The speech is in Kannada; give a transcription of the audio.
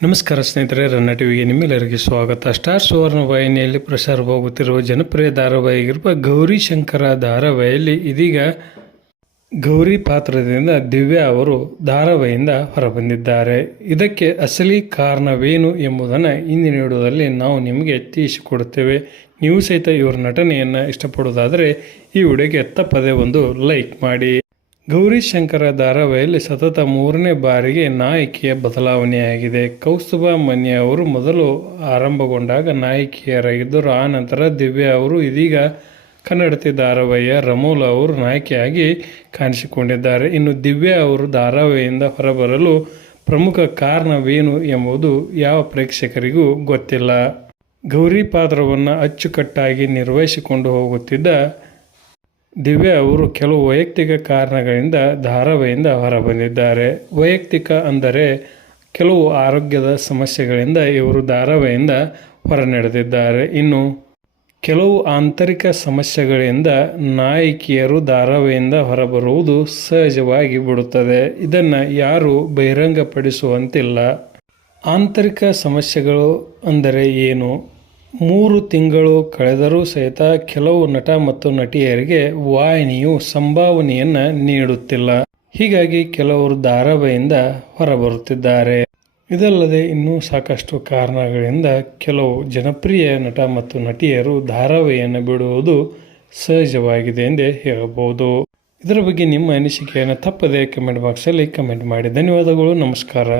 ನಮಸ್ಕಾರ ಸ್ನೇಹಿತರೆ, ರನ್ನ ಟಿವಿಗೆ ನಿಮ್ಮೆಲ್ಲರಿಗೆ ಸ್ವಾಗತ. ಸ್ಟಾರ್ ಸುವರ್ಣ ವಾಹಿನಿಯಲ್ಲಿ ಪ್ರಸಾರವಾಗುತ್ತಿರುವ ಜನಪ್ರಿಯ ಧಾರಾವಾಹಿಗಿರುವ ಗೌರಿ ಶಂಕರ ಧಾರಾವಾಹಿಯಲ್ಲಿ ಇದೀಗ ಗೌರಿ ಪಾತ್ರದಿಂದ ದಿವ್ಯಾ ಅವರು ಧಾರಾವಾಹಿಯಿಂದ ಹೊರಬಂದಿದ್ದಾರೆ. ಇದಕ್ಕೆ ಅಸಲಿ ಕಾರಣವೇನು ಎಂಬುದನ್ನು ಇಂದಿನ ವಿಡಿಯೋದಲ್ಲಿ ನಾವು ನಿಮಗೆ ತಿಳಿಸಿಕೊಡುತ್ತೇವೆ. ನೀವು ಸಹಿತ ಇವರ ನಟನೆಯನ್ನು ಇಷ್ಟಪಡುವುದಾದರೆ ಈ ವಿಡಿಯೋಗೆ ತಪ್ಪದೆ ಒಂದು ಲೈಕ್ ಮಾಡಿ. ಗೌರಿ ಶಂಕರ ಧಾರಾವಾಹಿಯಲ್ಲಿ ಸತತ 3ನೇ ಬಾರಿಗೆ ನಾಯಕಿಯ ಬದಲಾವಣೆಯಾಗಿದೆ. ಕೌಸ್ತುಭ ಮನ್ಯ ಅವರು ಮೊದಲು ಆರಂಭಗೊಂಡಾಗ ನಾಯಕಿಯರಾಗಿದ್ದರು. ಆ ನಂತರ ದಿವ್ಯಾ ಅವರು ಇದೀಗ ಕನ್ನಡತಿ ಧಾರಾವಾಹಿಯ ರಮೋಲ ಅವರು ನಾಯಕಿಯಾಗಿ ಕಾಣಿಸಿಕೊಂಡಿದ್ದಾರೆ. ಇನ್ನು ದಿವ್ಯಾ ಅವರು ಧಾರಾವಾಹಿಯಿಂದ ಹೊರಬರಲು ಪ್ರಮುಖ ಕಾರಣವೇನು ಎಂಬುದು ಯಾವ ಪ್ರೇಕ್ಷಕರಿಗೂ ಗೊತ್ತಿಲ್ಲ. ಗೌರಿ ಪಾತ್ರವನ್ನು ಅಚ್ಚುಕಟ್ಟಾಗಿ ನಿರ್ವಹಿಸಿಕೊಂಡು ಹೋಗುತ್ತಿದ್ದ ದಿವ್ಯಾ ಅವರು ಕೆಲವು ವೈಯಕ್ತಿಕ ಕಾರಣಗಳಿಂದ ಧಾರಾವಾಹಿಯಿಂದ ಹೊರಬಂದಿದ್ದಾರೆ. ವೈಯಕ್ತಿಕ ಅಂದರೆ ಕೆಲವು ಆರೋಗ್ಯದ ಸಮಸ್ಯೆಗಳಿಂದ ಇವರು ಧಾರಾವಾಹಿಯಿಂದ ಹೊರನಡೆದಿದ್ದಾರೆ. ಇನ್ನು ಕೆಲವು ಆಂತರಿಕ ಸಮಸ್ಯೆಗಳಿಂದ ನಾಯಕಿಯರು ಧಾರಾವಾಹಿಯಿಂದ ಹೊರಬರುವುದು ಸಹಜವಾಗಿ ಬಿಡುತ್ತದೆ. ಇದನ್ನು ಯಾರೂ ಬಹಿರಂಗಪಡಿಸುವಂತಿಲ್ಲ. ಆಂತರಿಕ ಸಮಸ್ಯೆಗಳು ಅಂದರೆ ಏನು? 3 ತಿಂಗಳು ಕಳೆದರೂ ಸಹಿತ ಕೆಲವು ನಟ ಮತ್ತು ನಟಿಯರಿಗೆ ವಾಹಿನಿಯು ಸಂಭಾವನೆಯನ್ನು ನೀಡುತ್ತಿಲ್ಲ. ಹೀಗಾಗಿ ಕೆಲವರು ಧಾರಾವಾಹಿಯಿಂದ ಹೊರಬರುತ್ತಿದ್ದಾರೆ. ಇದಲ್ಲದೆ ಇನ್ನೂ ಸಾಕಷ್ಟು ಕಾರಣಗಳಿಂದ ಕೆಲವು ಜನಪ್ರಿಯ ನಟ ಮತ್ತು ನಟಿಯರು ಧಾರಾವಾಹಿಯನ್ನು ಬಿಡುವುದು ಸಹಜವಾಗಿದೆ ಎಂದೇ ಹೇಳಬಹುದು. ಇದರ ಬಗ್ಗೆ ನಿಮ್ಮ ಅನಿಸಿಕೆಯನ್ನು ತಪ್ಪದೆ ಕಮೆಂಟ್ ಬಾಕ್ಸಲ್ಲಿ ಕಮೆಂಟ್ ಮಾಡಿ. ಧನ್ಯವಾದಗಳು. ನಮಸ್ಕಾರ.